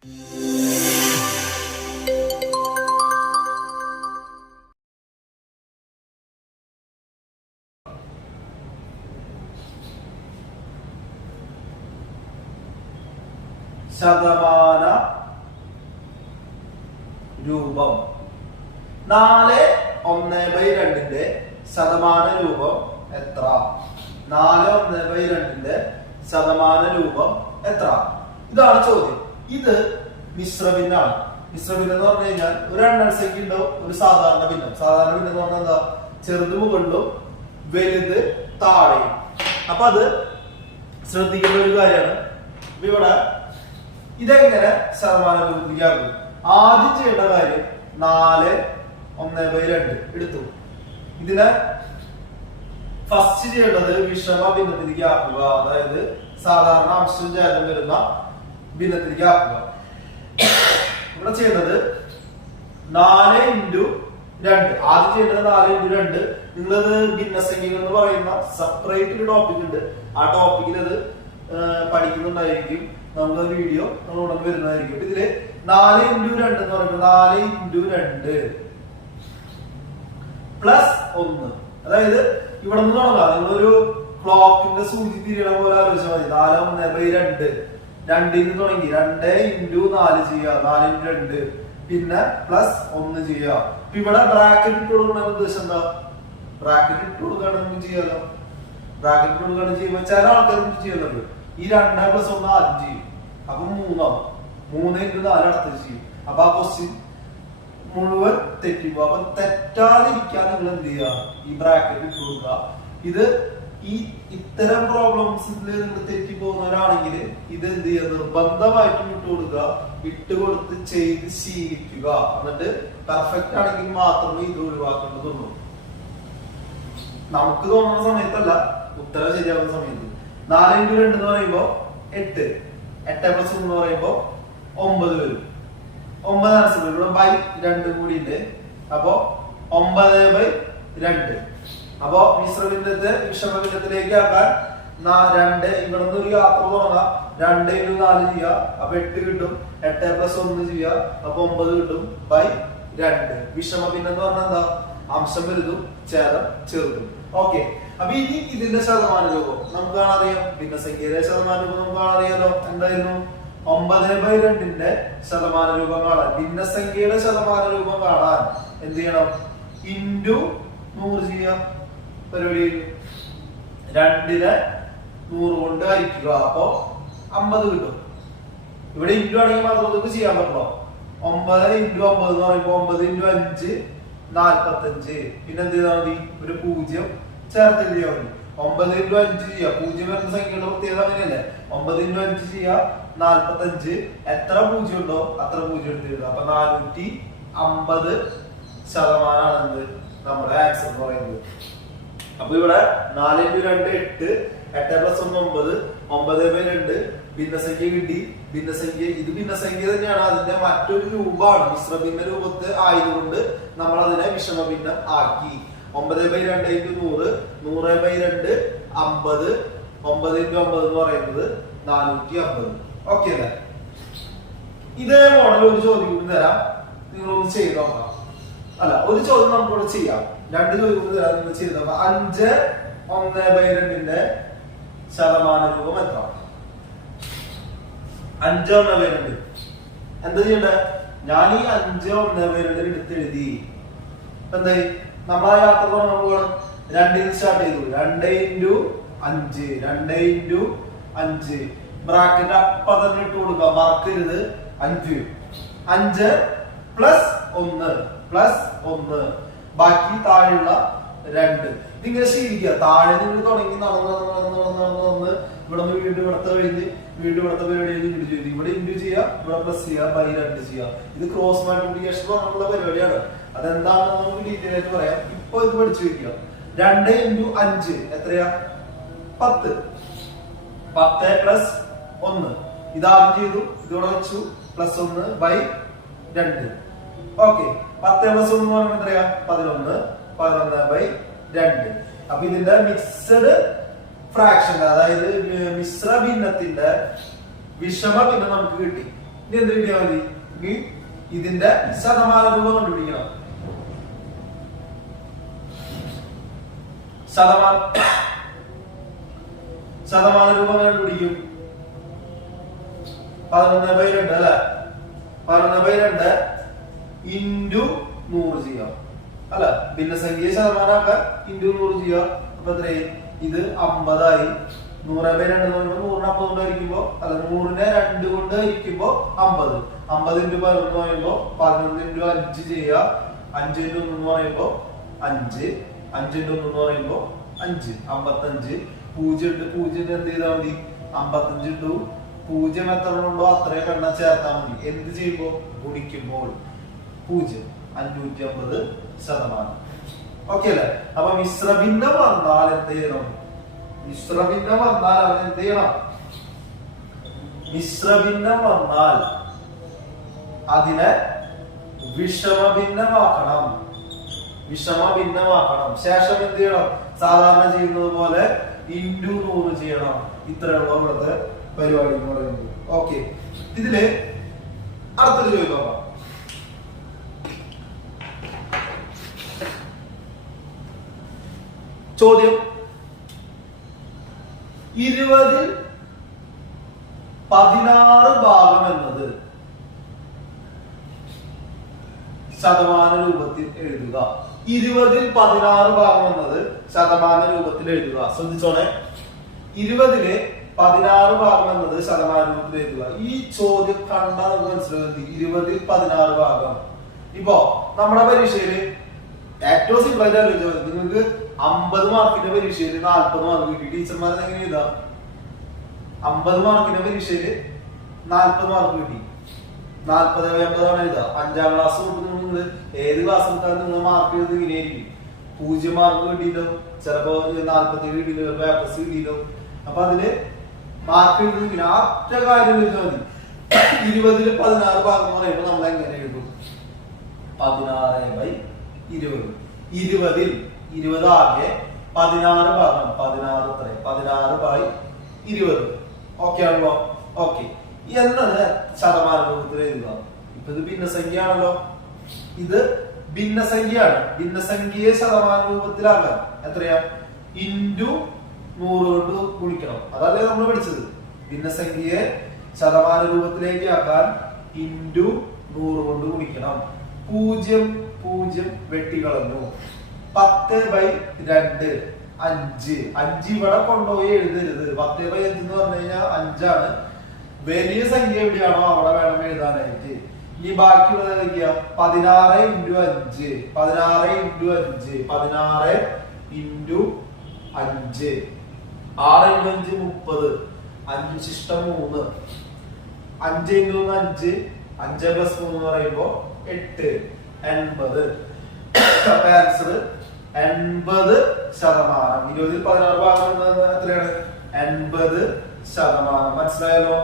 ശതമാന രൂപം 4/1/2 ശതമാന രൂപം എത്ര? 4/1/2 ശതമാന രൂപം എത്ര? ഇതാണ് ചോദ്യം. ഇത് മിശ്രഭിന്നാണ്. മിശ്രഭിന്നം എന്ന് പറഞ്ഞു കഴിഞ്ഞാൽ ഒരു എണ്ണസംഖ്യ ഉണ്ടാവും, ഒരു സാധാരണ ഭിന്നം. സാധാരണ ഭിന്നം എന്ന് പറഞ്ഞാൽ എന്താ? ചെറുത് മുകളിലും വലുത് താഴെയും. അപ്പൊ അത് ശ്രദ്ധിക്കേണ്ട ഒരു കാര്യമാണ്. ഇവിടെ ഇതെങ്ങനെ ശതമാന രൂപത്തിലേക്കാകും? ആദ്യം ചെയ്യേണ്ട കാര്യം 4/1/2 എടുത്തു. ഇതിനെ ഫസ്റ്റ് ചെയ്യേണ്ടത് വിഷമ ഭിന്നത്തിലേക്ക് ആക്കുക. അതായത് സാധാരണ അംശം ചേർന്ന് വരുന്ന ഭിന്നത്തിലേക്ക് ആക്കുക. ഇവിടെ ചെയ്യേണ്ടത് 4x2. ആദ്യം ചെയ്യേണ്ടത് 4x2. നിങ്ങളത് ഭിന്നസംഖ്യകൾ എന്ന് പറയുന്ന സെപ്പറേറ്റ് ഒരു ടോപ്പിക് ഉണ്ട്. ആ ടോപ്പിക്കിൽ അത് പഠിക്കുന്നുണ്ടായിരിക്കും. നമുക്ക് വീഡിയോ നമ്മൾ വരുന്നതായിരിക്കും. ഇതില് 4x2 എന്ന് പറയുന്നത് 4x2 പ്ലസ് 1. അതായത് ഇവിടെ നിന്ന് തുടങ്ങാം. നിങ്ങളൊരു ക്ലോക്കിന്റെ സൂചി തിരിയണ പോലെ ആലോചിച്ചാൽ മതി. 4/1/2 2 തുടങ്ങി 2x4 ചെയ്യുക. 4x2 പിന്നെ പ്ലസ് 1 ചെയ്യുക. ഇവിടെ ബ്രാക്കറ്റ് ഇട്ട് കൊടുക്കണ ഉദ്ദേശം എന്താ? ബ്രാക്കറ്റ് ഇട്ട് കൊടുക്കുകയാണെങ്കിൽ ചെയ്യാലോ. ബ്രാക്കറ്റ് ഇട്ട് കൊടുക്കുകയാണെങ്കിൽ ചെയ്യുമ്പോൾ ചില ആൾക്കാർ ചെയ്യുന്നുണ്ട്. ഈ 2 + 1 ആദ്യം ചെയ്യും. അപ്പൊ 3 ആവും. 3x4 അടുത്ത് ചെയ്യും. അപ്പൊ ആ ക്വസ്റ്റ്യൻ മുഴുവൻ തെറ്റിപ്പോ. അപ്പൊ തെറ്റാതിരിക്കാൻ നിങ്ങൾ എന്ത് ചെയ്യുക? ഈ ബ്രാക്കറ്റ് ഇട്ട് കൊടുക്കുക. ഇത് ഇത്തരം പ്രോബ്ലംസിൽ നിങ്ങൾ തെറ്റിപ്പോകുന്നവരാണെങ്കിൽ ഇത് എന്ത് ചെയ്യുക? നിർബന്ധമായിട്ടും ഇട്ട് കൊടുക്കുക. ഇട്ട് കൊടുത്ത് ചെയ്ത് ശീലിക്കുക. എന്നിട്ട് പെർഫെക്റ്റ് ആണെങ്കിൽ മാത്രമേ ഇത് ഒഴിവാക്കേണ്ടതുള്ളൂ. നമുക്ക് തോന്നുന്ന സമയത്തല്ല, ഉത്തരം ശരിയാവുന്ന സമയത്ത്. 4x2 എന്ന് പറയുമ്പോ 8. 8 + 1 എന്ന് പറയുമ്പോ 9 വരും. 9 ആൻസർ. ഇവിടെ ബൈ 2 കൂടി ഉണ്ട്. അപ്പൊ 9/2. അപ്പൊ മിശ്രഭിന്നത്തെ വിഷമഭിന്നത്തിലേക്ക് ആക്കാൻ 2 ഇവിടെ നിന്ന് ഒരു യാത്ര തുടങ്ങാം. 2x4 ചെയ്യുക. അപ്പൊ 8 കിട്ടും. 8 + 1 ചെയ്യുക. അപ്പൊ 9 കിട്ടും. ബൈ 2. വിഷമഭിന്നം എന്ന് പറഞ്ഞാൽ എന്താ? അംശം വലുതും ഛേദം ചെറുതും. ഓക്കെ. അപ്പൊ ഇനി ഇതിന്റെ ശതമാന രൂപം നമുക്ക് കാണാറിയാം. ഭിന്നസംഖ്യയുടെ ശതമാന രൂപം നമുക്ക് കാണാറിയാലോ. എന്തായിരുന്നു? 9/2 ശതമാന രൂപം കാണാൻ, ഭിന്നസംഖ്യയുടെ ശതമാന രൂപം കാണാൻ എന്ത് ചെയ്യണം? ഇൻറ്റു 100 ചെയ്യാം. പരിപാടി 2നെ 100 കൊണ്ട് ഹരിക്കുക. അപ്പൊ 50 കിട്ടും. ഇവിടെ ഇൻറ്റു ആണെങ്കിൽ മാത്രം നിങ്ങൾക്ക് ചെയ്യാൻ പറ്റുള്ളൂ. 9 × 9 എന്ന് പറയുമ്പോ 9 × 5 45. പിന്നെ എന്ത് ചെയ്താൽ മതി? ഒരു 0 ചേർത്ത് എഴുതിയാൽ മതി. 9 × 5 ചെയ്യാം. 0 വരുന്ന സംഖ്യയുടെ പ്രത്യേകത അങ്ങനെയല്ലേ? 9 × 5 ചെയ്യാം. 45. എത്ര 0 ഉണ്ടോ അത്ര 0 എടുത്ത് എഴുതുക. അപ്പൊ 450 ശതമാനമാണ് നമ്മുടെ ആൻസർ എന്ന് പറയുന്നത്. അപ്പൊ ഇവിടെ 4x2 8. 8 + 1 9. 9/2 ഭിന്നസംഖ്യ കിട്ടി. ഭിന്നസംഖ്യ ഇത് ഭിന്നസംഖ്യ തന്നെയാണ്. അതിന്റെ മറ്റൊരു രൂപമാണ്. മിശ്രഭിന്ന രൂപത്ത് ആയതുകൊണ്ട് നമ്മൾ അതിനെ വിഷമഭിന്നം ആക്കി. 9/2 × 100. 100/2 50. 9 × 9 എന്ന് പറയുന്നത് 450. ഓക്കെ അല്ലേ? ഇതേ മോഡൽ ഒരു ചോദ്യം കൂടി തരാം. നിങ്ങളൊന്ന് ചെയ്ത് നോക്കാം. അല്ല, ഒരു ചോദ്യം നമുക്കിവിടെ ചെയ്യാം. 2 ചോദ്യം കൂടി തരാം. നിങ്ങൾ ചെയ്ത് നോക്കാം. 5/1/2 ശതമാന രൂപം എത്ര? 5/1/2 എന്താ ചെയ്യണ്ടേ? ഞാൻ ഈ 5/1/2 എടുത്ത് എഴുതി. എന്തായി? നമ്മളാ യാത്ര തുടങ്ങാൻ പോകണം. 2 സ്റ്റാർട്ട് ചെയ്തു. 2x5. 2x5 ബ്രാക്കറ്റ് അപ്പൊ തന്നെ ഇട്ട് കൊടുക്കുക. മറക്കരുത്. 5 +1 ബാക്കി താഴെയുള്ള 2. ഇതിങ്ങനെ ശീലിക്കുക. താഴെ നിങ്ങൾ തുടങ്ങി നടന്ന് ഇവിടെ നിന്ന് വീണ്ടും ഇവിടത്തെ കഴിഞ്ഞ് വീണ്ടും ഇവിടത്തെ പരിപാടി ഇൻഡു ചെയ്തു. ഇവിടെ ഇൻഡു ചെയ്യുക. ഇവിടെ പ്ലസ് ചെയ്യുക. ബൈ 2 ചെയ്യുക. ഇത് ക്രോസ് മൾട്ടിപ്ലിക്കേഷൻ പറഞ്ഞുള്ള പരിപാടിയാണ്. അതെന്താണെന്ന് നമുക്ക് ഡീറ്റെയിൽ ആയിട്ട് പറയാം. ഇപ്പൊ ഇത് പഠിച്ചു വെക്കുക. 2 × 5 എത്രയാ? 10. 10 + 1 ഇതാദ്യം ചെയ്തു. ഇതോടെ വെച്ചു. +1 ബൈ 2. ഓക്കെ. 10 + 1 എന്ന് പറയുമ്പോൾ എത്രയാ? 11. 11/2. അപ്പൊ ഇതിന്റെ മിക്സഡ് ഫ്രാക്ഷൻ, അതായത് മിശ്ര ഭിന്നത്തിന്റെ വിഷമ ഭിന്നം നമുക്ക് കിട്ടി. ഇനി എന്ത് കിട്ടിയാൽ മതി? ഇനി ഇതിന്റെ ശതമാന രൂപം കണ്ടുപിടിക്കണം. ശതമാന രൂപം കണ്ടുപിടിക്കും. 11/2 അല്ലെ? 11/2 ഇൻറ്റു 100 ചെയ്യാം അല്ല, ഭിന്നസംഖ്യ ശതമാനമാക്കാൻ ഇൻറ്റു 100 ചെയ്യാം. അപ്പൊ എത്രയായി? ഇത് 50 ആയി. 100/2 എന്ന് പറയുമ്പോൾ 100 50 കൊണ്ട് ഹരിക്കുമ്പോ അല്ല 100നെ 2 കൊണ്ട് ഹരിക്കുമ്പോ 50. 50 × 11 എന്ന് പറയുമ്പോ 11 × 5 ചെയ്യുക. 5 × 1 എന്ന് പറയുമ്പോ 5. 5 × 1 എന്ന് പറയുമ്പോ 5. 55. 0 ഉണ്ട്. 0 എന്ത് ചെയ്താൽ മതി? 55 ഇട്ടു. 0 എത്ര ഉണ്ടോ അത്രയും എണ്ണം ചേർത്താൽ മതി. എന്ത് ചെയ്യുമ്പോ? ഗുണിക്കുമ്പോൾ. 0 550%. ഓക്കെ അല്ലെ? അപ്പൊ മിശ്രഭിന്നം വന്നാൽ എന്ത് ചെയ്യണം? മിശ്രഭിന്നം വന്നാൽ അവൻ എന്ത് ചെയ്യണം? മിശ്രഭിന്നം വന്നാൽ അതിനെ വിഷമഭിന്നമാക്കണം. വിഷമഭിന്നമാക്കണം. ശേഷം എന്ത് ചെയ്യണം? സാധാരണ ചെയ്യുന്നത് പോലെ ഇൻറ്റു 100 ചെയ്യണം. ഇത്രയുള്ള ഇവിടുത്തെ പരിപാടി എന്ന് പറയുന്നത്. ഓക്കെ, ഇതില് അടുത്തൊരു ചോദ്യം നോക്കാം. ചോദ്യം: 20ൽ 16 ഭാഗം എന്നത് ശതമാന രൂപത്തിൽ എഴുതുക. 20ൽ 16 ഭാഗം എന്നത് ശതമാന രൂപത്തിൽ എഴുതുക. ശ്രദ്ധിച്ചോണെ, 20ലെ 16 ഭാഗം എന്നത് ശതമാന രൂപത്തിൽ എഴുതുക. ഈ ചോദ്യം കണ്ടാൽ നമുക്ക് മനസ്സിലാകുന്നത് 20ൽ 16 ഭാഗം. ഇപ്പോ നമ്മുടെ പരീക്ഷയില് ഏറ്റവും സിമ്പിൾ ആയിട്ട് ആലോചിച്ചാൽ നിങ്ങൾക്ക് 50 മാർക്കിന്റെ പരീക്ഷയിൽ 40 മാർക്ക് കിട്ടി. ടീച്ചർമാരെ എങ്ങനെ എഴുതാം? 50 മാർക്കിന്റെ പരീക്ഷയിൽ 40 മാർക്ക് കിട്ടി. 40/50 ആണ് എഴുതുക. 5ാം ക്ലാസ് തൊട്ട് നിങ്ങൾ ഏത് ക്ലാസ് എടുത്താലും നിങ്ങൾ മാർക്ക് എഴുതുന്നത് ഇങ്ങനെയായിരിക്കും. 0 മാർക്ക് കിട്ടിയില്ലോ, ചിലപ്പോ 47 കിട്ടിയില്ലോ, ചിലപ്പോ A+ കിട്ടിയില്ലോ. അപ്പൊ അതില് മാർക്ക് എഴുതുന്നത് ഇങ്ങനെ. ഒറ്റ കാര്യം എഴുതിയാൽ മതി. 20ൽ 16 ഭാഗം എന്ന് പറയുമ്പോൾ നമ്മൾ എങ്ങനെ എഴുതും? 16/20. 20ൽ 20 ആകെ 16 ഭാഗം. 16/20. ഓക്കെ ആണല്ലോ? ഓക്കെ, എന്നത് ശതമാന രൂപത്തിൽ എഴുതുക. ഇപ്പൊ ഇത് ഭിന്നസംഖ്യ ആണല്ലോ. ഇത് ഭിന്നസംഖ്യയാണ്. ഭിന്നസംഖ്യയെ ശതമാന രൂപത്തിലാക്കാൻ എത്രയാ? ഇൻറ്റു 100 കൊണ്ട് ഗുണിക്കണം. അതല്ലേ നമ്മൾ പഠിച്ചത്? ഭിന്നസംഖ്യയെ ശതമാന രൂപത്തിലേക്ക് ആക്കാൻ ഇൻറ്റു 100 കൊണ്ട് ഗുണിക്കണം. 0 0 വെട്ടിക്കളഞ്ഞു. 10/2 5. 5 ഇവിടെ കൊണ്ടുപോയി എഴുതരുത്. 10/5 എന്ന് പറഞ്ഞു കഴിഞ്ഞാൽ 5 ആണ്. വലിയ സംഖ്യ എവിടെയാണോ അവിടെ വേണം എഴുതാനായിട്ട്. ഇനി ബാക്കിയുള്ളത് ഏതൊക്കെയാ? 16 × 5. 16 × 5. 16 × 5. 6 × 5 30. 5 ശിഷ്ടം 3. 5 × 1 5. 5 + 3 എന്ന് പറയുമ്പോ 8. 80. അപ്പൊ ആൻസർ 80%. 20ൽ 16 ഭാഗം എന്നത് എത്രയാണ്? 80%. മനസ്സിലായല്ലോ?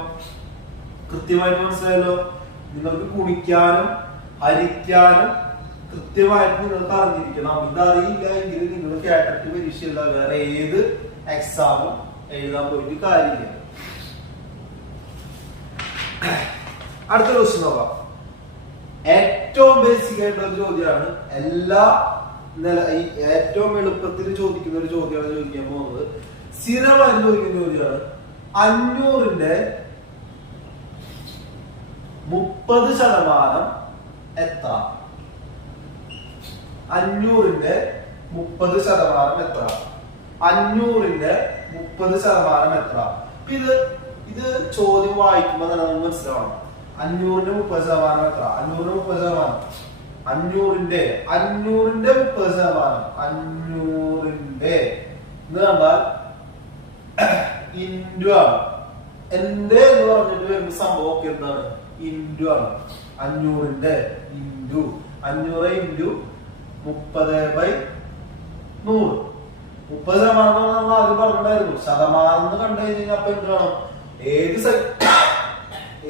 കൃത്യമായിട്ട് മനസ്സിലായല്ലോ? നിങ്ങൾക്ക് ഗുണിക്കാനും ഹരിക്കാനും കൃത്യമായിട്ട് നിങ്ങൾക്ക് അറിഞ്ഞിരിക്കണം. ഇതറിയില്ല എങ്കിൽ നിങ്ങൾ കാറ്റഗറി പരീക്ഷയല്ല വേറെ ഏത് എക്സാമും എഴുതാൻ പോയിട്ട് കാര്യമില്ല. അടുത്ത ക്വസ്റ്റ്യൻ നോക്കാം. ഏറ്റവും ബേസിക് ആയിട്ടുള്ള ഒരു ചോദ്യമാണ്. ഏറ്റവും എളുപ്പത്തിൽ ചോദിക്കുന്ന ഒരു ചോദ്യമാണ് ചോദിക്കാൻ പോകുന്നത്. സ്ഥിരമായി ചോദിക്കുന്ന ചോദ്യമാണ്. 500ന്റെ 30% എത്ര? 500ന്റെ 30% എത്ര? 500ന്റെ 30% എത്ര? ഇത് ചോദ്യം വായിക്കുമ്പോൾ തന്നെ നമുക്ക് മനസ്സിലാവണം. 500ന്റെ 30% എത്ര? 500ന്റെ 30%. 500ന്റെ 30%. 500ന്റെ എന്ന് കണ്ടാൽ ഇൻറ്റു ആണ്. എന്റെ എന്ന് പറഞ്ഞിട്ട് വരുന്ന സംഭവം ഒക്കെ എന്താണ്? ഇൻറ്റു ആണ്. 500ന്റെ ഇൻറ്റു 500 ഇൻറ്റു 30/100. 30% നമ്മൾ ആദ്യം പറഞ്ഞിട്ടുണ്ടായിരുന്നു. ശതമാനം എന്ന് കണ്ടു കഴിഞ്ഞാൽ അപ്പൊ എന്ത് വേണം?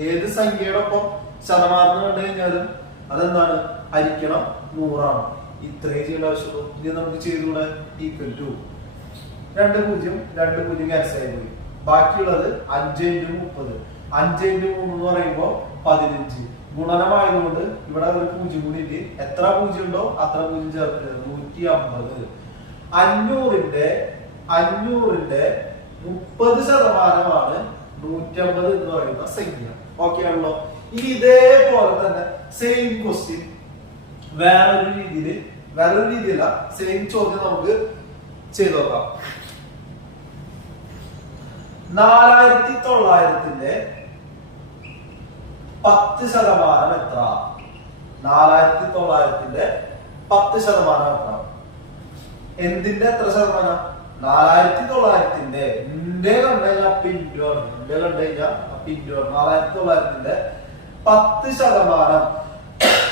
ഏത് സംഖ്യയുടെ ഒപ്പം ശതമാനം കണ്ടു കഴിഞ്ഞാലും അതെന്താണ്? ഹരിക്കണം 100 ആണ്. ഇത്രയും ചെയ്യേണ്ട ആവശ്യമുള്ളൂ. ഇത് നമുക്ക് ചെയ്തുകൂടെ? ഈക്വൽ ടു 2 0 2 0 ക്യാൻസൽ ആയി പോയി. ബാക്കിയുള്ളത് 5 × 30. 5 × 3 എന്ന് പറയുമ്പോ 15 ഗുണനമായതുകൊണ്ട് ഇവിടെ ഒരു 0 കൂടി ഉണ്ട്. എത്ര 0 ഉണ്ടോ അത്ര 0 ചേർക്കുന്നത് 150. 500ന്റെ 30% 150 എന്ന് പറയുന്ന സംഖ്യ. ഓക്കെ ആണല്ലോ. ഇനി ഇതേപോലെ തന്നെ സെയിം ക്വസ്റ്റ്യൻ വേറൊരു രീതിയിലല്ല സെയിം ചോദ്യം നമുക്ക് ചെയ്തു നോക്കാം. 4900ന്റെ 10% എത്ര? 4900ന്റെ 10% എത്ര? എന്തിന്റെ എത്ര ശതമാനം? 4900ന്റെ എന്റെ കണ്ടുകഴിഞ്ഞാൽ പിന്റോണ് 4900ന്റെ 10%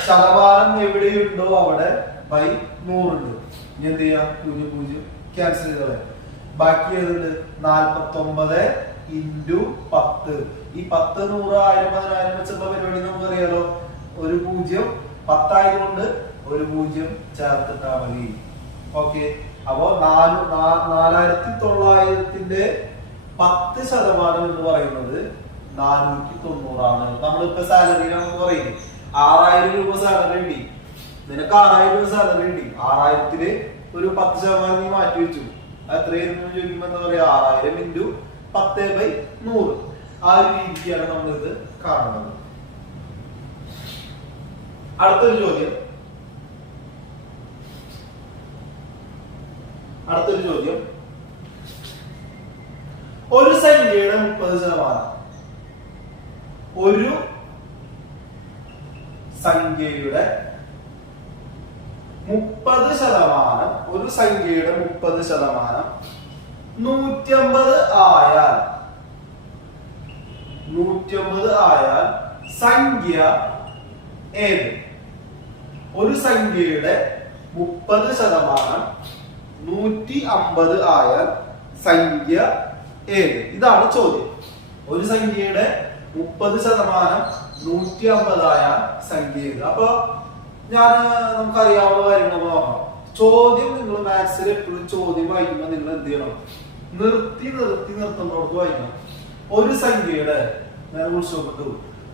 ശതമാനം എവിടെയുണ്ടോ അവിടെ ബൈ 100 ഉണ്ട്. ഇനി എന്ത് ചെയ്യാം? 0 ക്യാൻസൽ ചെയ്തോളെ. ബാക്കി ഏതുണ്ട്? 49 × 10. ഈ 10 100 1000 10,000 വെച്ചുള്ള പരിപാടി നമുക്കറിയാലോ. ഒരു 0 10 ആയതുകൊണ്ട് ഒരു 0 ചേർത്തിട്ടാ മതി. ഓക്കെ. അപ്പോ 4900ന്റെ 10% എന്ന് പറയുന്നത് 490 ആണ്. നമ്മളിപ്പോ സാലറി നമുക്ക് പറയുന്നത് 6000 രൂപ സാലറി ഉണ്ട്. നിനക്ക് 6000 രൂപ സാലറി ഉണ്ട്. 6000ത്തില് ഒരു 10% നീ മാറ്റി വെച്ചു. എത്രയെന്ന് ചോദിക്കുമ്പോ എന്താ പറയാ? 6000 × 10/100. ആ ഒരു രീതിക്കാണ് നമ്മൾ ഇത് കാണുന്നത്. അടുത്തൊരു ചോദ്യം ഒരു സംഖ്യയുടെ 30%. ഒരു സംഖ്യയുടെ 30%, ഒരു സംഖ്യയുടെ 30% 150 ആയാൽ സംഖ്യ ഏത്? ഒരു സംഖ്യയുടെ 30% 150 ആയാൽ സംഖ്യ ഏത്? ഇതാണ് ചോദ്യം. ഒരു സംഖ്യയുടെ 30% 150 ആയാൽ സംഖ്യ ഏത്? അപ്പൊ നമുക്കറിയാവുന്ന കാര്യങ്ങൾ നോക്കാം. ചോദ്യം നിങ്ങൾ മാത്സിൽ എപ്പോഴും ചോദ്യം വായിക്കുമ്പോൾ നിങ്ങൾ എന്ത് ചെയ്യണം? നിർത്തുന്നോടത്ത് വായിക്കണം. ഒരു സംഖ്യയുടെ ഞാൻ വിളിച്ചോട്ടു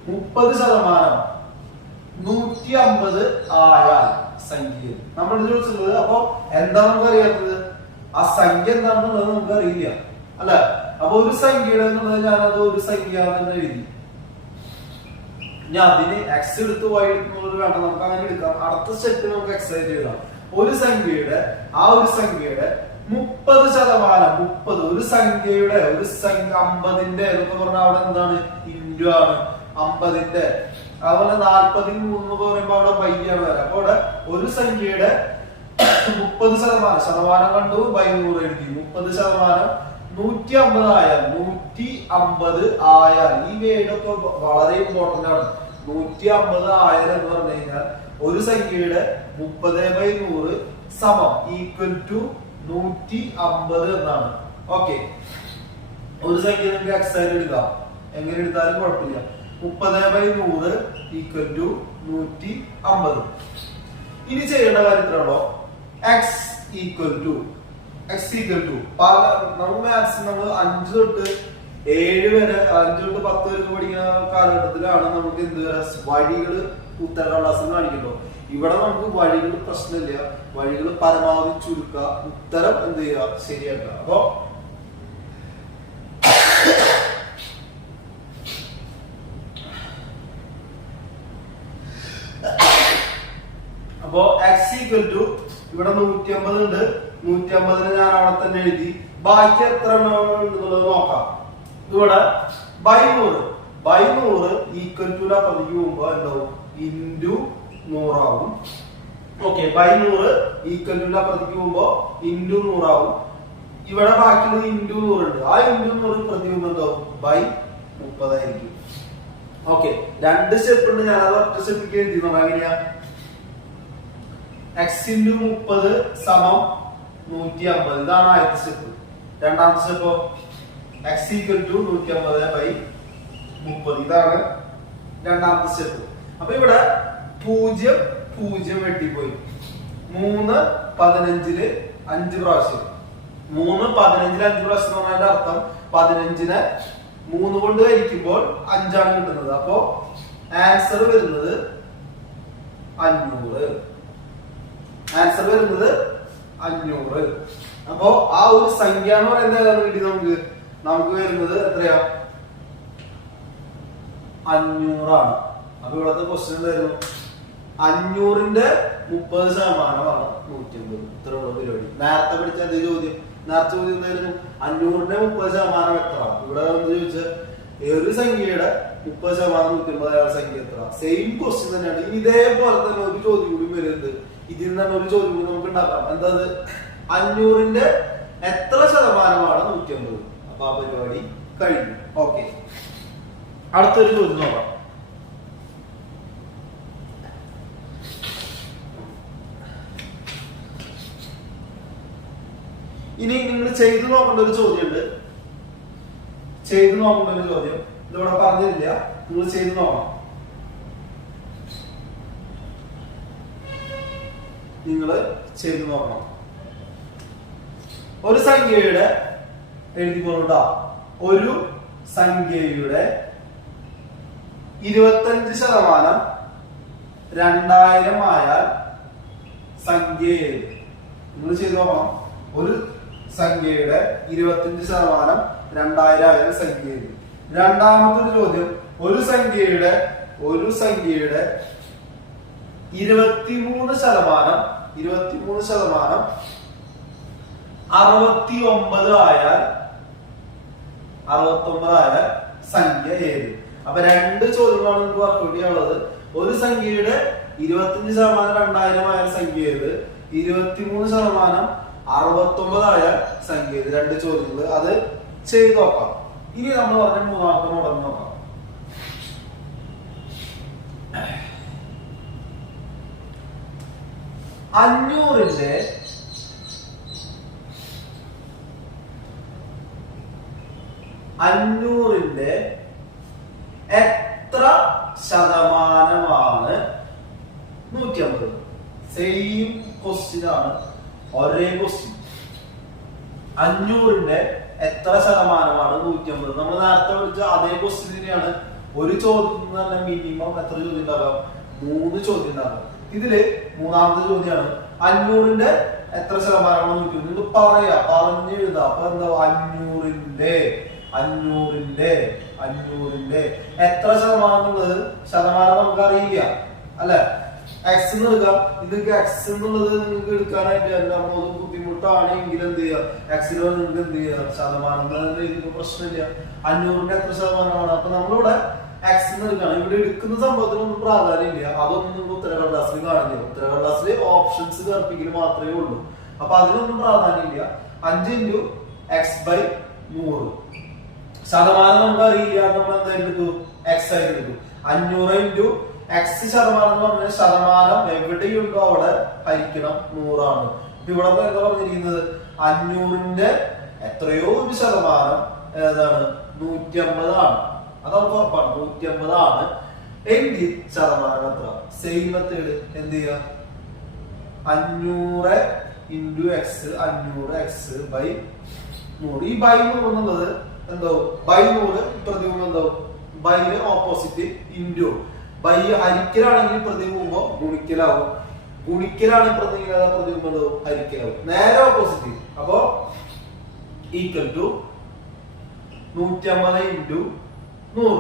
30% 150 ആയാൽ സംഖ്യ നമ്മൾ ചോദിച്ചത്. അപ്പൊ എന്താ നമുക്ക് അറിയാത്തത്? ആ സംഖ്യ എന്താണെന്നുള്ളത് നമുക്ക് അറിയില്ല അല്ല. അപ്പൊ ഒരു സംഖ്യയുടെ എന്നുള്ളത് ഞാനത് ഒരു സംഖ്യ തന്നെ എഴുതി. ഞാൻ അതിന് എക്സ് എടുത്ത് വൈ എടുക്കുന്നത് വേണ്ട, നമുക്ക് അങ്ങനെ എടുക്കാം. അടുത്ത സ്റ്റെപ്പ് നമുക്ക് എക്സൈറ്റ് എഴുതാം. ഒരു സംഖ്യയുടെ 30%, ഒരു സംഖ്യയുടെ 50ന്റെ എന്നൊക്കെ പറഞ്ഞാൽ അവിടെ എന്താണ്? ഇൻഡു ആണ്. 50ന്റെ അതുപോലെ 40 × 3 പറയുമ്പോ അവിടെ ബൈയാണ് വരാം. അപ്പൊ അവിടെ ഒരു സംഖ്യയുടെ 30% ശതമാനം കണ്ടു ബൈ 100 എഴുതി. 30% 150 ആയാൽ ഈ വേർഡൊക്കെ വളരെ ഇമ്പോർട്ടന്റ് ആണ്. 150 ആയാൽ എന്ന് പറഞ്ഞു കഴിഞ്ഞാൽ ഒരു സംഖ്യയുടെ 30/100 സമം ഈക്വൽ ടു 150 എന്നാണ്. ഓക്കെ. ഒരു സംഖ്യ നമുക്ക് എക്സ് ആയിട്ട് എടുക്കാം. എങ്ങനെ എടുത്താലും കുഴപ്പമില്ല. 30/100 ഈക്വൽ ടു 150. ഇനി ചെയ്യേണ്ട കാര്യത്തിലാണോ എക്സ് ഈക്വൽ ടു നമ്മൾ മാത്സ് നമ്മൾ 5 തൊട്ട് 7 വരെ 5 തൊട്ട് 10 വരെ പഠിക്കുന്ന കാലഘട്ടത്തിലാണ് നമുക്ക് എന്ത് വഴികള് ഉത്തരക്കടലാസിൽ കാണിക്കല്ലോ. ഇവിടെ നമുക്ക് വഴികൾ പ്രശ്നമില്ല. വഴികൾ പരമാവധി ചുരുക്കുക, ഉത്തരം എന്ത് ചെയ്യുക? ശരിയാക്കുക. അപ്പോ എക്സ് ഈക്വൽ ടു ഇവിടെ 150 ഉണ്ട്. 150 ഞാൻ അവിടെ തന്നെ എഴുതി. ബാക്കി എത്ര ഉണ്ടെന്നുള്ളത് നോക്കാം. ഇവിടെ ബൈ 100 ഈക്വൽ ടു അപ്പുറത്തേക്ക് പോകുമ്പോ എന്താവും? ഇൻറ്റു 100 ആവും. ഓക്കെ. ബൈ 100 ഈക്വൽ ടു അപ്പുറത്തേക്ക് പോകുമ്പോ ഇൻറ്റു 100 ആവും. ഇവിടെ ബാക്കിയുള്ളത് ഇൻറ്റു 100 ഉണ്ട്. ആ ഇൻറ്റു 100 പ്രതിബിംബം എന്താവും? ബൈ 30 ആയിരിക്കും. ഓക്കെ. 2 സ്റ്റെപ്പ് ഉണ്ട്. ഞാൻ അത് ഒറ്റ സ്റ്റെപ്പിക്ക് എഴുതി. എങ്ങനെയാ? x × 30 സമം 150. ഇതാണ് ആദ്യത്തെ സ്റ്റെപ്പ്. രണ്ടാമത്തെ സ്റ്റെപ്പോ x ഈക്വൽ ടു 150/30. ഇതാണ് രണ്ടാമത്തെ സ്റ്റെപ്പ്. അപ്പൊ ഇവിടെ 0 വെട്ടിപ്പോയി. 3 15 5 പ്രാവശ്യം. 3 15 5 പ്രാവശ്യം എന്ന് പറഞ്ഞാൽ അർത്ഥം 15നെ 3 കൊണ്ട് ഹരിക്കുമ്പോൾ 5 ആണ് കിട്ടുന്നത്. അപ്പോ ആൻസർ വരുന്നത് 500. ആൻസർ വരുന്നത് 500. അപ്പോ ആ ഒരു സംഖ്യ എന്ന് പറയുന്നത് ഏതാണ് വേണ്ടി നമുക്ക് വരുന്നത് എത്രയാ? 500 ആണ്. അപ്പൊ ഇവിടത്തെ ക്വസ്റ്റ്യൻ എന്തായിരുന്നു? 500ന്റെ 30% 150. ഇത്രയുള്ള പരിപാടി. നേരത്തെ പഠിച്ച അതേ ചോദ്യം. നേരത്തെ ചോദ്യം എന്തായിരുന്നു? 500ന്റെ 30% എത്ര? ഇവിടെ ചോദിച്ചാൽ ഒരു സംഖ്യയുടെ 30% 150 അയാളുടെ സംഖ്യ എത്ര? സെയിം ക്വസ്റ്റ്യൻ തന്നെയാണ്. ഇനി ഇതേപോലെ തന്നെ ഒരു ചോദ്യം കൂടി വരുന്നത്. ഇതിൽ നിന്ന് തന്നെ ഒരു ചോദ്യം കൂടി നമുക്ക് ഉണ്ടാക്കാം. എന്താ? 500ന്റെ എത്ര ശതമാനമാണ് 150? അപ്പൊ ആ പരിപാടി കഴിഞ്ഞു. ഓക്കെ, അടുത്തൊരു ചോദ്യം നോക്കാം. ഇനി നിങ്ങൾ ചെയ്തു നോക്കേണ്ട ഒരു ചോദ്യമുണ്ട്. ചെയ്തു നോക്കേണ്ട ഒരു ചോദ്യം ഇതിവിടെ പറഞ്ഞില്ല, നിങ്ങൾ ചെയ്തു നോക്കണം. നിങ്ങൾ ചെയ്തു നോക്കണം. ഒരു സംഖ്യയുടെ എഴുതിക്കൊണ്ടാ, ഒരു സംഖ്യയുടെ 25% 2000 ആയാൽ സംഖ്യ ഏത്? നിങ്ങൾ ചെയ്തു നോക്കണം. ഒരു സംഖ്യയുടെ 25% 2000 ആയാൽ സംഖ്യ ഏത്? രണ്ടാമത്തെ ഒരു ചോദ്യം, ഒരു സംഖ്യയുടെ 23% 69 ആയാൽ സംഖ്യ ഏത്? അപ്പൊ രണ്ട് ചോദ്യങ്ങളാണ് നിങ്ങൾക്ക് വർക്കൗട്ട് ചെയ്യാനുള്ളത്. ഒരു സംഖ്യയുടെ 25% 2000 ആയാൽ സംഖ്യ ഏത്? 23% 69 ആയാൽ സംഖ്യ ഏത്? രണ്ട് ചോദ്യങ്ങൾ. അത് ചെയ്ത് നോക്കാം. ഇനി നമ്മൾ പറഞ്ഞ മൂന്നാമത്തെ മോഡൽ നോക്കാം. അഞ്ഞൂറിന്റെ എത്ര ശതമാനമാണ് 150? സെയിം ക്വസ്റ്റ്യൻ ആണ്, ഒരേ ക്വസ്റ്റ്യൻ. 500ന്റെ എത്ര ശതമാനമാണ് 150? നമ്മൾ നേരത്തെ വിളിച്ച അതേ ക്വസ്റ്റ്യൻ തന്നെയാണ്. ഒരു ചോദ്യം തന്നെ മിനിമം എത്ര ചോദ്യം ഉണ്ടാകാം? 3 ചോദ്യം ഉണ്ടാകാം. ഇതില് മൂന്നാമത്തെ ചോദ്യമാണ് 500ന്റെ എത്ര ശതമാനമാണ് 150? നിങ്ങൾ പറയാ, പറഞ്ഞു എഴുതാ. അപ്പൊ എന്താ? 500ന്റെ എത്ര ശതമാനം എന്നുള്ളത് ശതമാനം നമുക്ക് അറിയില്ല അല്ലെ? എക്സ് എന്ന് എടുക്കാം. നിങ്ങൾക്ക് എക്സ് എന്നുള്ളത് നിങ്ങൾക്ക് എടുക്കാനായിട്ട് എന്താകുമ്പോൾ ബുദ്ധിമുട്ടാണെങ്കിൽ എന്ത് ചെയ്യുക? എക്സിനോ നിങ്ങൾക്ക് എന്ത് ചെയ്യുക? ശതമാനം പ്രശ്നമില്ല. 500ന്റെ എത്ര ശതമാനമാണ്? അപ്പൊ നമ്മളിവിടെ എക്സ് എന്ന് എടുക്കണം. ഇവിടെ എടുക്കുന്ന സംഭവത്തിനൊന്നും പ്രാധാന്യമില്ല. അതൊന്നും നിങ്ങൾ ഉത്തരകടലാസിൽ കാണില്ല. ഉത്തരകടലാസിൽ ഓപ്ഷൻസ് കർപ്പിക്കൽ മാത്രമേ ഉള്ളൂ. അപ്പൊ അതിനൊന്നും പ്രാധാന്യമില്ല. 5 × x/100 ശതമാനം നമുക്ക് അറിയില്ല. നമ്മൾ എന്തായാലും എടുക്കും? എക്സ് ആയിട്ട് എടുക്കും. 500 × x ശതമാനം എന്ന് പറഞ്ഞാൽ ശതമാനം എവിടെയുണ്ടോ അവിടെ ഹരിക്കണം 100 ആണ്. ഇപ്പൊ ഇവിടെ എന്താ പറഞ്ഞിരിക്കുന്നത്? 500ന്റെ എത്രയോ ഒരു ശതമാനം ഏതാണ്? 150 ആണ്. അത് നമുക്ക് ഉറപ്പാണ്. 150 ആണ് എങ്കിൽ ശതമാനം എത്ര? സെയിം മെത്തേഡ് എന്ത് ചെയ്യുക? 500 × x 500x/100. ഈ ബൈ 100 എന്നുള്ളത് എന്തോ? ബൈ 100 പ്രതിബിംബം എന്തോ? ബൈന് ഓപ്പോസിറ്റ് ഇൻഡു. ബൈ ഹരിക്കലാണെങ്കിൽ പ്രതിബിംബം ഗുണിക്കലാവും. ഗുണിക്കലാണ് പ്രതിബിംബം എന്തോ? ഹരിക്കലാവും. നേരെ ഓപ്പോസിറ്റ്. അപ്പോ ഈക്വൽ ടു 150 × 100.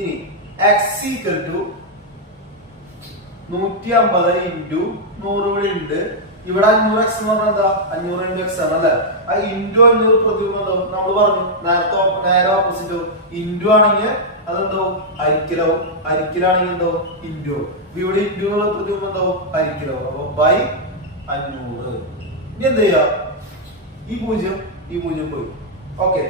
ഇനി x ഈക്വൽ ടു 150 × 100 ഇവിടെ ഉണ്ട്. ഇവിടെ 500x എന്ന് പറഞ്ഞാൽ എന്താ? 500 × x ആണ് അല്ലെ? ആ ഇൻഡു 500 പ്രതിബിംബം നമ്മൾ പറഞ്ഞു നേരെ ഓപ്പോസിറ്റ്. ഇൻഡു ആണെങ്കിൽ അതെന്തോ? ഹരിക്കലാവും. ഹരിക്കലാണെങ്കിൽ എന്തോ? ഇൻഡു. ഇവിടെ ഇൻഡു എന്നുള്ള പ്രതിബിംബം എന്തോ? ഹരിക്കലാവും. അപ്പൊ ബൈ 500. ഇനി എന്ത് ചെയ്യാ? ഈ പൂജ്യം പോയി. ഓക്കെ,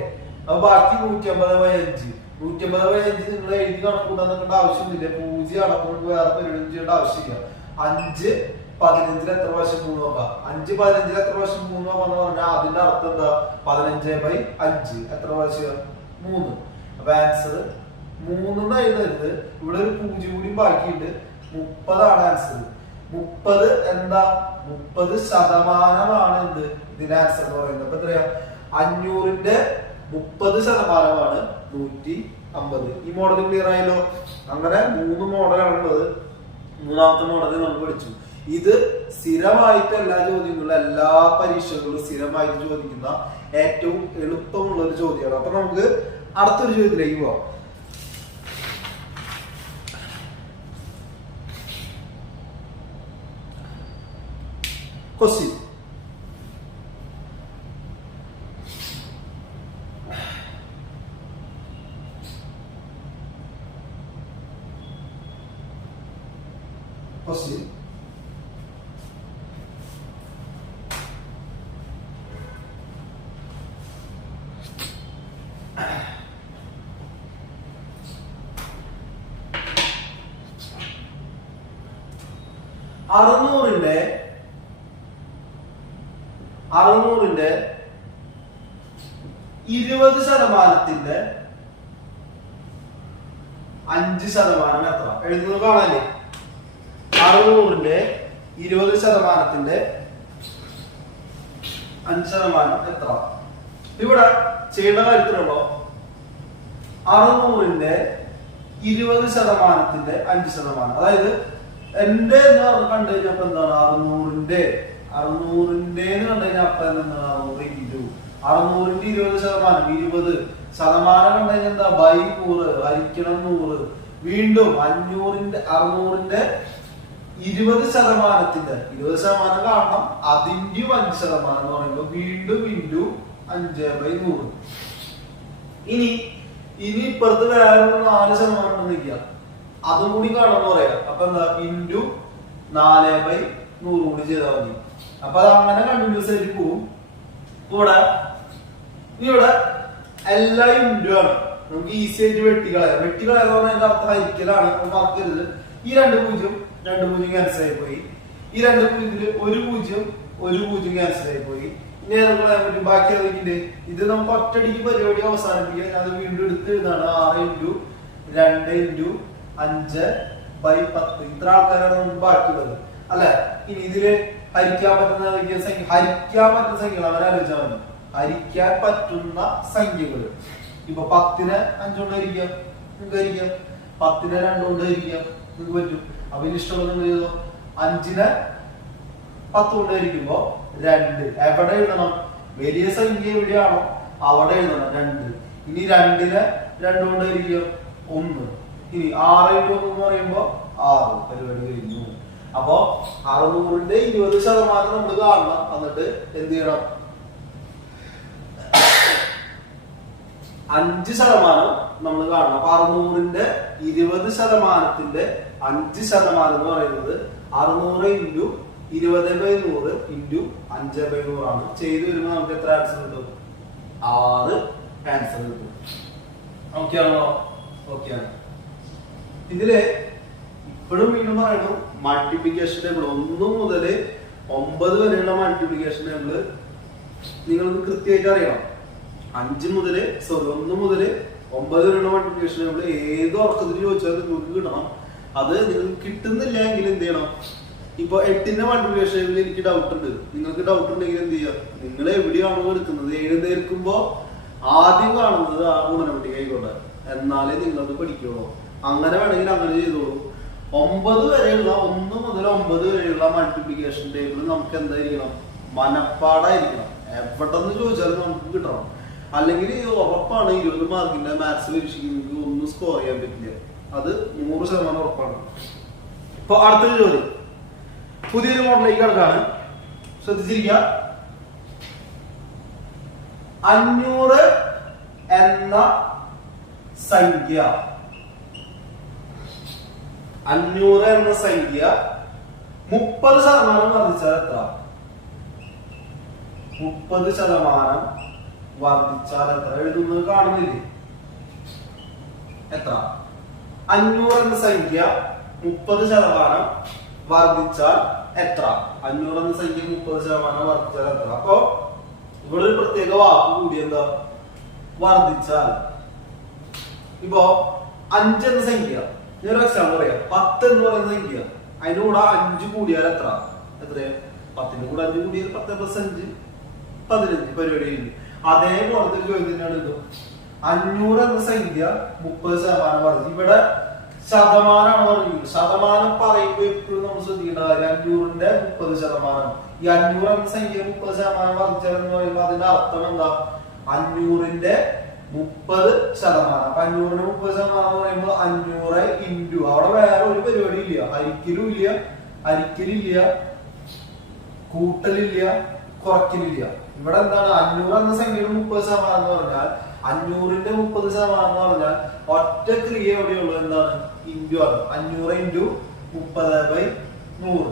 അപ്പൊ ബാക്കി 150/5. 150/5 നിങ്ങൾ എഴുതി കണക്കൂട്ടാൻ നിൽക്കേണ്ട ആവശ്യമൊന്നുമില്ല. 0 കണക്കൂട്ട് വേറെ പരിപാടി ചെയ്യേണ്ട ആവശ്യമില്ല. 5 15 എത്ര പ്രാവശ്യം 3 നോക്കാം. 5 15 എത്ര പ്രാവശ്യം 3 നോക്കാന്ന് പറഞ്ഞാൽ അതിന്റെ അർത്ഥം എന്താ? 15/5 എത്ര പ്രാവശ്യം? 3. അപ്പൊ ആൻസർ 3 എഴുതരുത്. ഇവിടെ ഒരു 0 കൂടി ബാക്കിയുണ്ട്. 30 ആണ് ആൻസർ. 30 എന്താ? 30% എന്ത്? ഇതിന്റെ ആൻസർ എന്ന് പറയുന്നത്. അപ്പൊ എത്രയാ? 500ന്റെ 30% 150. 50. ഈ മോഡൽ ക്ലിയർ ആയല്ലോ. അങ്ങനെ 3 മോഡലാണ് ഉള്ളത്. മൂന്നാമത്തെ മോഡൽ നമ്മൾ പഠിച്ചു. ഇത് സ്ഥിരമായിട്ട് എല്ലാ ചോദ്യങ്ങളും എല്ലാ പരീക്ഷകളിലും സ്ഥിരമായിട്ട് ചോദിക്കുന്ന ഏറ്റവും എളുപ്പമുള്ള ഒരു ചോദ്യമാണ്. അപ്പൊ നമുക്ക് അടുത്തൊരു ചോദ്യത്തിലേക്ക് പോവാം. ക്വസ്റ്റ്യൻ ക്വസ്റ്റ്യൻ 600ന്റെ 20% 5% എത്ര? എഴുതുന്നത് കാണാല്ലേ? 600ന്റെ 20% 5% എത്ര? ഇവിടെ ചെയ്യേണ്ട കാര്യത്തിലുള്ളോ 600ന്റെ 20% 5%. അതായത് എന്റെ എന്ന് കണ്ടു കഴിഞ്ഞപ്പോ എന്താണ് 600ന്റെ കണ്ടു കഴിഞ്ഞാൽ അപ്പൊ എന്താണ് 600ന്റെ 20% കണ്ടു കഴിഞ്ഞാൽ എന്താ ബൈ 100 ഹരിക്കണം 100. വീണ്ടും 600ന്റെ 20% കാരണം അതിന്റെ 5% എന്ന് പറയുമ്പോ വീണ്ടും ഇൻറ്റു 5/100. ഇനി ഇപ്പുറത്ത് വേറെ 4% ഉണ്ടെന്നിരിക്കുക, അതും കൂടി കാണുമെന്ന് പറയാം. അപ്പൊ എന്താ ഇൻറ്റു 4/100 കൂടി ചെയ്താൽ മതി. അപ്പൊ അത് അങ്ങനെ കണ്ടിന്യൂസ് ആയിട്ട് പോവും. ഇവിടെ എല്ലാ ഇൻറ്റു ആണ്. നമുക്ക് ഈസി ആയിട്ട് വെട്ടിക്കളയാന്ന് പറഞ്ഞാൽ എന്റെ അർത്ഥം ഹരിക്കലാണ്. മറക്കരുത്. ഈ 2 0 ക്യാൻസൽ ആയി പോയി. ഈ 2 0 1 0 ക്യാൻസൽ ആയി പോയി. ഇനി ഏതൊക്കെ കളയാൻ പറ്റും? ബാക്കി ഏതൊക്കെ? ഇത് നമുക്ക് ഒറ്റടിക്ക് പരിപാടി അവസാനിപ്പിക്കാൻ അത് വീണ്ടും എടുത്ത് എഴുതാണ് 6 × 2 × 5/10. ഇത്ര ആൾക്കാരാണ് നമുക്ക് ബാക്കിയുള്ളത് അല്ലെ? ഇനി ഇതില് ഹരിക്കാൻ പറ്റുന്ന സംഖ്യകൾ അങ്ങനെ ആലോചിച്ചാൽ മതി. ഹരിക്കാൻ പറ്റുന്ന സംഖ്യകൾ ഇപ്പൊ 10നെ 5 കൊണ്ട് ഹരിക്കാം, നിങ്ങൾക്ക് ഹരിക്കാം. 10നെ 2 കൊണ്ട് ഹരിക്കാം, നിങ്ങൾക്ക് പറ്റും. അപ്പൊ ഇതിന് ഇഷ്ടമുള്ളത് നിങ്ങൾ ചെയ്തോ. 5നെ 10 കൊണ്ട് ഹരിക്കുമ്പോ 2 എവിടെ എഴുതണം? വലിയ സംഖ്യ എവിടെയാണോ അവിടെ എഴുതണം 2. ഇനി 2നെ 2 കൊണ്ട് ഹരിക്കാം 1. ഇനി 6 × 1 എന്ന് പറയുമ്പോ 6. പരിപാടി കഴിഞ്ഞു. അപ്പൊ 600ന്റെ 20% നമ്മൾ കാണണം. എന്നിട്ട് എന്ത് ചെയ്യണം? 5% നമ്മൾ കാണണം. അപ്പൊ 600ന്റെ 20%ന്റെ 5% എന്ന് പറയുന്നത് 600 × 20/100 × 5/100 ആണ്. ചെയ്തു വരുമ്പോ നമുക്ക് എത്ര ആൻസർ കിട്ടും? 6 ആൻസർ കിട്ടും. ഓക്കെ ആണോ? ഓക്കെ ആണ്. ഇതില് ഇപ്പോഴും വീണ്ടും പറയണു, മൾട്ടിപ്ലിക്കേഷൻ ടേബിൾ 1 മുതൽ 9 വരെയുള്ള മൾട്ടിപ്ലിക്കേഷൻ ടേബിൾ നിങ്ങൾക്ക് കൃത്യമായിട്ട് അറിയണം. 1 മുതൽ 9 വരെയുള്ള മൾട്ടിപ്ലിക്കേഷൻ ടേബിൾ ഏത് ഉറക്കത്തിൽ ചോദിച്ചാൽ നിങ്ങൾക്ക് കിട്ടണം. അത് നിങ്ങൾക്ക് കിട്ടുന്നില്ല എങ്കിൽ എന്ത് ചെയ്യണം? ഇപ്പൊ 8ന്റെ മൾട്ടിപ്ലിക്കേഷൻ ടേബിൾ എനിക്ക് ഡൗട്ട് ഉണ്ട്. നിങ്ങൾക്ക് ഡൗട്ട് ഉണ്ടെങ്കിൽ എന്ത് ചെയ്യുക? നിങ്ങൾ എവിടെയാണോ എടുക്കുന്നത് 7 എടുക്കുമ്പോ ആദ്യം കാണുന്നത് ആ ഗുണനപട്ടിക ആയിക്കോട്ടെ, എന്നാലേ നിങ്ങളത് പഠിക്കുള്ളൂ. അങ്ങനെ വേണമെങ്കിൽ അങ്ങനെ ചെയ്തോളൂ. 9 വരെയുള്ള 1 മുതൽ 9 വരെയുള്ള മൾട്ടിപ്ലിക്കേഷൻ ടേബിൾ നമുക്ക് എന്തായിരിക്കണം? മനപ്പാടായിരിക്കണം. എവിടെ നിന്ന് ചോദിച്ചാലും നമുക്ക് കിട്ടണം. അല്ലെങ്കിൽ ഉറപ്പാണ് 20 മാർക്കിന്റെ മാത്സ് പരീക്ഷയ്ക്ക് ഒന്നും സ്കോർ ചെയ്യാൻ പറ്റില്ല. അത് 100% ഉറപ്പാണ്. ഇപ്പൊ അടുത്തൊരു ചോദ്യം, പുതിയൊരു മോഡലിലേക്ക് കിടക്കാണ്. ശ്രദ്ധിച്ചിരിക്കുക. 500 എന്ന സംഖ്യ 30% വർദ്ധിച്ചാൽ എത്ര? 30% വർദ്ധിച്ചാൽ എത്ര? എഴുതുന്നത് കാണുന്നില്ലേ? എത്ര? 500 എന്ന സംഖ്യ 30% വർദ്ധിച്ചാൽ എത്ര? 500 എന്ന സംഖ്യ 30% വർദ്ധിച്ചാൽ എത്ര? അപ്പൊ ഇവിടെ ഒരു പ്രത്യേക വാക്ക് കൂടി, എന്താ? വർദ്ധിച്ചാൽ. ഇപ്പോ 5 എന്ന സംഖ്യ, ഞാൻ ഒരു എക്സാമ്പിൾ പറയാം. 10 എന്ന് പറയുന്ന സംഖ്യ, അതിന്റെ കൂടെ 5 കൂടിയാൽ എത്ര? 10ന്റെ കൂടെ 5 കൂടിയാൽ 10 + 5 15. പരിപാടി കഴിഞ്ഞു. അതേപോലത്തെ ചോദ്യം തന്നെയാണ് ഇതും. 500 എന്ന സംഖ്യ 30% വർദ്ധിച്ചു. ഇവിടെ ശതമാനമാണ് പറഞ്ഞത്. ശതമാനം പറയുമ്പോൾ എപ്പോഴും നമ്മൾ ശ്രദ്ധിക്കേണ്ട കാര്യം 500ന്റെ 30%. ഈ 500 എന്ന സംഖ്യ 30% വർദ്ധിച്ചതെന്ന് പറയുമ്പോൾ അതിന്റെ അർത്ഥം എന്താ? 500ന്റെ 30%. അപ്പൊ 500ന്റെ 30% എന്ന് പറയുമ്പോൾ 500 ഇൻറ്റു അവിടെ വേറെ ഒരു പരിപാടി ഇല്ല. ഹരിക്കലും ഇല്ല, ഹരിക്കലില്ല, കൂട്ടലില്ല, കുറയ്ക്കലില്ല. ഇവിടെ എന്താണ് 500 എന്ന സംഖ്യയുടെ 30% എന്ന് പറഞ്ഞാൽ 500ന്റെ 30% എന്ന് പറഞ്ഞാൽ ഒറ്റ ക്രിയ എവിടെയുള്ളത് എന്താണ്? ഇൻറ്റു ആണ്. 500 ഇൻറ്റു 30/100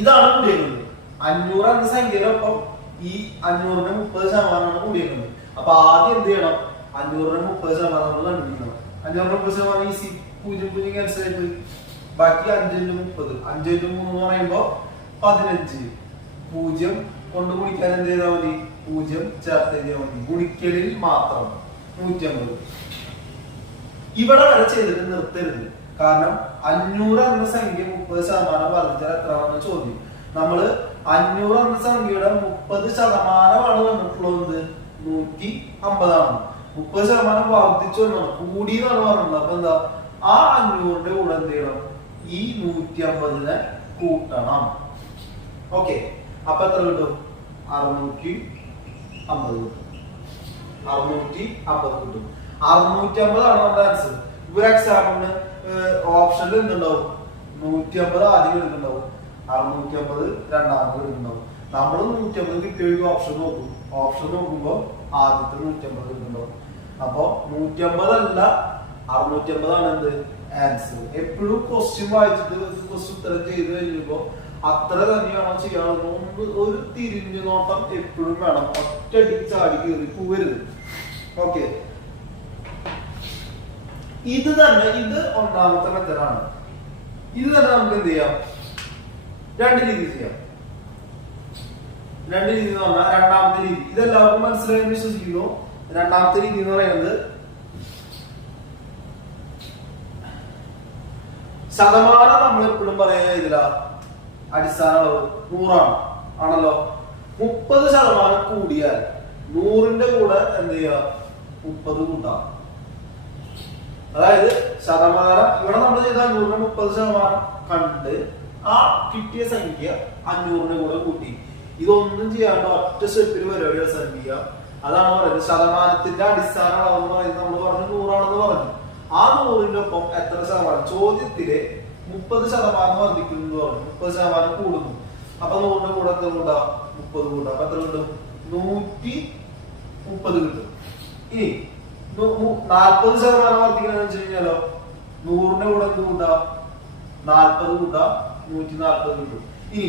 ഇതാണ് കൂടിയേക്കുന്നത്. 500 എന്ന സംഖ്യയിലൊപ്പം ഈ 500ന്റെ 30% കൂടിയേക്കുന്നത്. അപ്പൊ ആദ്യം എന്ത് ചെയ്യണം? 500ന്റെ 30% കണ്ടുപിടിക്കണം. 500ന്റെ 30% ഈസി, 0 ക്യാൻസൽ ആയി പോയി. ബാക്കി 5 ഇൻറ്റു 30, 5 ഇൻറ്റു 3 എന്ന് പറയുമ്പോ 15. 0 കൊണ്ട് ഗുണിക്കാൻ എന്ത് ചെയ്താൽ മതി? 0 ചേർത്ത് ചെയ്താൽ മതി. ഗുണിക്കലിൽ മാത്രം 150. ഇവിടെ വരെ ചെയ്തിട്ട് നിർത്തരുത്. കാരണം 500 എന്ന സംഖ്യ 30% വർദ്ധിച്ചാൽ എത്രയാണെന്ന് ചോദ്യം. നമ്മള് 500 എന്ന സംഖ്യയുടെ 30% വന്നിട്ടുള്ളത് 150. 30% വർദ്ധിച്ചു എന്നാണ്, കൂടി എന്നാണ് പറഞ്ഞത്. അപ്പൊ എന്താ? ആ 500ന്റെ കൂടെ എന്ത് ചെയ്യണം? ഈ 150നെ കൂട്ടണം. ഓക്കെ, അപ്പൊ എത്ര കിട്ടും? 650 കിട്ടും. 650 കിട്ടും. 650 ആണ് നമ്മുടെ ആൻസർ. ഒരു എക്സാമിന് ഓപ്ഷനിൽ എന്തുണ്ടാവും? 150 ആദ്യം എടുക്കുന്നുണ്ടാവും, 650 രണ്ടാമത് എടുക്കുന്നുണ്ടാവും. നമ്മൾ 150 കിട്ടിയ ഓപ്ഷൻ നോക്കും. ഓപ്ഷൻ നോക്കുമ്പോ ആദ്യത്തെ 150 കിട്ടുന്നുണ്ടാവും. അപ്പൊ 150 അല്ല 650 ആണ് എന്ത് ആൻസർ. എപ്പോഴും ക്വസ്റ്റ്യൻ വായിച്ചിട്ട് ക്വസ്റ്റ്യൻ ഉത്തരം ചെയ്ത് കഴിയുമ്പോ അത്ര തന്നെയാണോ ചെയ്യാറുള്ളത് ഒരു തിരിഞ്ഞു നോട്ടം എപ്പോഴും വേണം. ഒറ്റയടിക്ക് ചാടി കയറി പോവരുത്. ഓക്കെ, ഇത് തന്നെ, ഇത് ഒന്നാമത്തെ മെത്തേഡാണ്. ഇത് തന്നെ നമുക്ക് എന്ത് ചെയ്യാം? രണ്ട് രീതി ചെയ്യാം. രണ്ട് രീതി എന്ന് പറഞ്ഞാൽ രണ്ടാമത്തെ രീതി ഇതെല്ലാവർക്കും മനസ്സിലായെന്ന് വിശ്വസിക്കുന്നു. രണ്ടാമത്തെ രീതി എന്ന് പറയുന്നത് ശതമാനം നമ്മൾ എപ്പോഴും പറയുക ഇതിലാ അടിസ്ഥാന അളവ് 100 ആണല്ലോ. 30% കൂടിയാൽ 100ന്റെ കൂടെ എന്ത് ചെയ്യാം? 30 കൂട്ടാം. അതായത് ശതമാനം ഇവിടെ നമ്മൾ ചെയ്ത 500ന്റെ 30% കണ്ട് ആ കിട്ടിയ സംഖ്യ 500ന്റെ കൂടെ കൂട്ടി. ഇതൊന്നും ചെയ്യാണ്ട് ഒറ്റ സ്റ്റെപ്പിൽ പരിപാടി അവസാനിപ്പിക്കുക. അതാണ് പറയുന്നത് ശതമാനത്തിന്റെ അടിസ്ഥാന അളവ് എന്ന് പറയുന്നത്. നമ്മൾ പറഞ്ഞു 100 ആണെന്ന് പറഞ്ഞു. ആ 100ന്റെ ഒപ്പം എത്ര ശതമാനം? ചോദ്യത്തില് 30% വർദ്ധിക്കുന്നു പറഞ്ഞു, 30% കൂടുന്നു. അപ്പൊ 100ന്റെ കൂടെ എത്ര കൂട്ടാ? 30 കൂട്ടാം. അപ്പൊ എത്ര കിട്ടും? 130 കിട്ടും. ഇനി 40% വർദ്ധിക്കണമെന്ന് വെച്ച് കഴിഞ്ഞാലോ 100ന്റെ കൂടെ എന്ത് കൂട്ടാ? 40 കൂട്ടാ, 140 കിട്ടും. ഇനി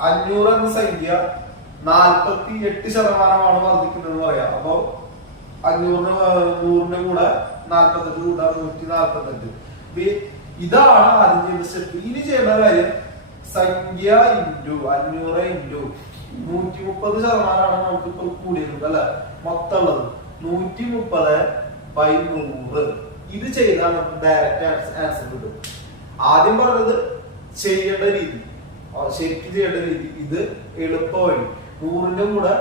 500 എന്ന സംഖ്യ 48% വർദ്ധിക്കുന്നതെന്ന് പറയാം. അപ്പൊ 100ന്റെ കൂടെ 48 കൂട്ടാ, 148. ഇതാണ് ആദ്യം ചെയ്യുന്ന സ്റ്റെപ്പ്. ഇനി ചെയ്യേണ്ട കാര്യം സംഖ്യ ഇൻറ്റു 500 ഇൻറ്റു 130% നമുക്ക് ഇപ്പോൾ കൂടിയിരുന്നത് അല്ലെ മൊത്തം ഉള്ളത്. 130/100 ഇത് ചെയ്താൽ നമുക്ക് ഡയറക്റ്റ് ആൻസർ കിട്ടും. ആദ്യം പറഞ്ഞത് ചെയ്യേണ്ട രീതി, ശരിക്കും ചെയ്യേണ്ട രീതി. ഇത് എളുപ്പ വഴി. 100ന്റെ കൂടെ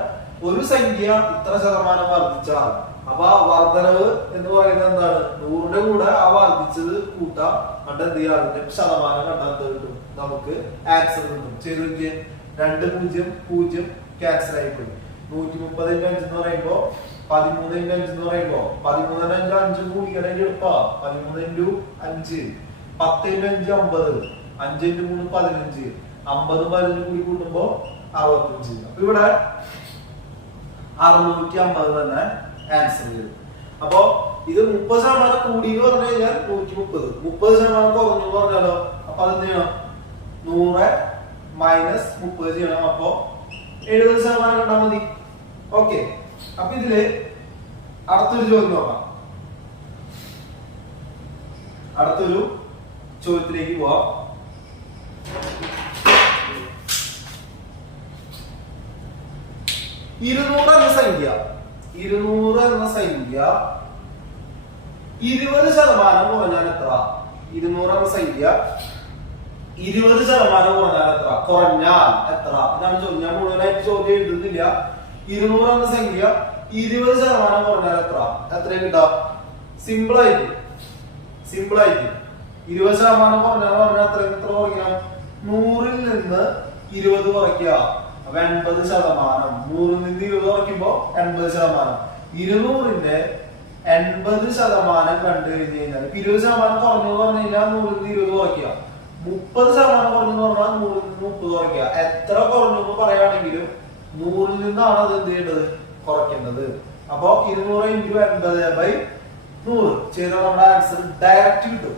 ഒരു സംഖ്യ ഇത്ര ശതമാനം വർദ്ധിച്ചാൽ അപ്പൊ ആ വർധനവ് എന്ന് പറയുന്നത് എന്താണ്? 100ന്റെ കൂടെ ആ വർദ്ധിച്ചത് കൂട്ടാം, കണ്ട് എന്ത് ചെയ്യാം? അതിന്റെ ശതമാനം കണ്ടെത്തി കിട്ടും, നമുക്ക് ആൻസർ കിട്ടും. ചെയ്ത് നോക്കിയേ, 2 0 0 ക്യാൻസൽ ആയിപ്പോയി. 130 എന്ന് പറയുമ്പോ 13 എന്ന് പറയുമ്പോ 13 5 കൂടിക്കണേ എളുപ്പാ. 13 × 5 10 × 5 50, 5 × 3 15, 50 15 കൂടി കൂട്ടുമ്പോ 65. അപ്പൊ ഇവിടെ 650 തന്നെ ആൻസർ ചെയ്തു. അപ്പൊ ഇത് 30% കൂടി എന്ന് പറഞ്ഞു കഴിഞ്ഞാൽ 130, 30% കുറഞ്ഞു എന്ന് പറഞ്ഞാലോ അപ്പൊ അതെന്ത് ചെയ്യണം? 100 - 30 ചെയ്യണം. അപ്പൊ 70% കണ്ടാൽ മതി. ഓക്കെ, അപ്പൊ ഇതില് അടുത്തൊരു ചോദ്യം നോക്കാം. അടുത്തൊരു ചോദ്യത്തിലേക്ക് പോവാം. ഇരുന്നൂറ് എന്ന സംഖ്യ 20% കുറഞ്ഞാൽ എത്ര? 200 എന്ന സംഖ്യ 20% കുറഞ്ഞാൽ എത്ര? കുറഞ്ഞാൽ എത്ര? ഇതാണ് ചോദ്യം. ഞാൻ മുഴുവനായിട്ട് ചോദ്യം എഴുതുന്നില്ല. 200 എന്ന സംഖ്യ 20% കുറഞ്ഞാൽ എത്ര കിട്ടാം? സിമ്പിൾ ആയിട്ട് 20% കുറഞ്ഞാൽ എത്ര കുറയ്ക്കണം? 100-ൽ നിന്ന് 20 കുറയ്ക്കുക. അപ്പൊ 80%. 100-ൽ നിന്ന് 20 കുറയ്ക്കുമ്പോ 80%. 200-ന്റെ 80% കണ്ടു കഴിഞ്ഞു കഴിഞ്ഞാൽ 20% കുറഞ്ഞു പറഞ്ഞു കഴിഞ്ഞാൽ 100-ൽ നിന്ന് 20 കുറയ്ക്കുക. 30% കുറഞ്ഞു പറഞ്ഞാൽ 100-ൽ നിന്ന് 30 കുറയ്ക്കുക. എത്ര കുറഞ്ഞു എന്ന് പറയുകയാണെങ്കിലും 100-ൽ നിന്നാണ് അത് എന്ത് ചെയ്യേണ്ടത്? കുറയ്ക്കേണ്ടത്. അപ്പൊ 200 × 80/100 ചെയ്താൽ നമ്മുടെ ആൻസർ ഡയറക്റ്റ് കിട്ടും.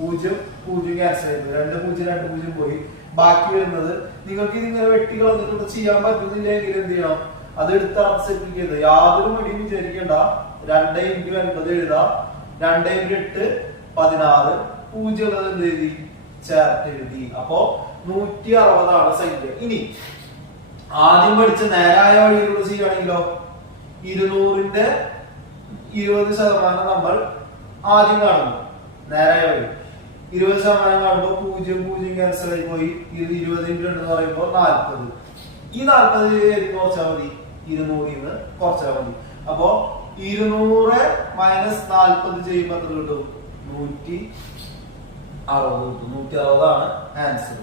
0 0 ക്യാൻസൽ ചെയ്തു, 2 0 2 0 പോയി. ബാക്കി വരുന്നത് നിങ്ങൾക്ക് ഇതിങ്ങനെ വെട്ടി കളഞ്ഞിട്ട് ചെയ്യാൻ പറ്റുന്നില്ലെങ്കിൽ എന്ത് ചെയ്യണം? അത് എടുത്ത് സെറ്റ് ചെയ്ത് യാതൊരു മടിയും വിചാരിക്കേണ്ട. 2 × 80 എഴുതാം. 2 × 8 16. 0 എന്ത് എഴുതി? ചേർത്ത് എഴുതി. അപ്പോ 160 സൈഡ്. ഇനി ആദ്യം പഠിച്ച നേരായ വഴിയിലൂടെ ചെയ്യുകയാണെങ്കിലോ 200-ന്റെ 20% നമ്മൾ ആദ്യം കാണുന്നു. നേരായ വഴി 20% കാണുമ്പോൾ 0 0 ക്യാൻസൽ ആയി പോയി. 20 × 2 എന്ന് പറയുമ്പോൾ 40. ഈ 40 കുറച്ചാൽ മതി, 200-ന്ന് കുറച്ചാൽ മതി. അപ്പോ 200 - 40 ചെയ്യുമ്പോൾ എത്ര കിട്ടും? 160 ആണ് ആൻസർ.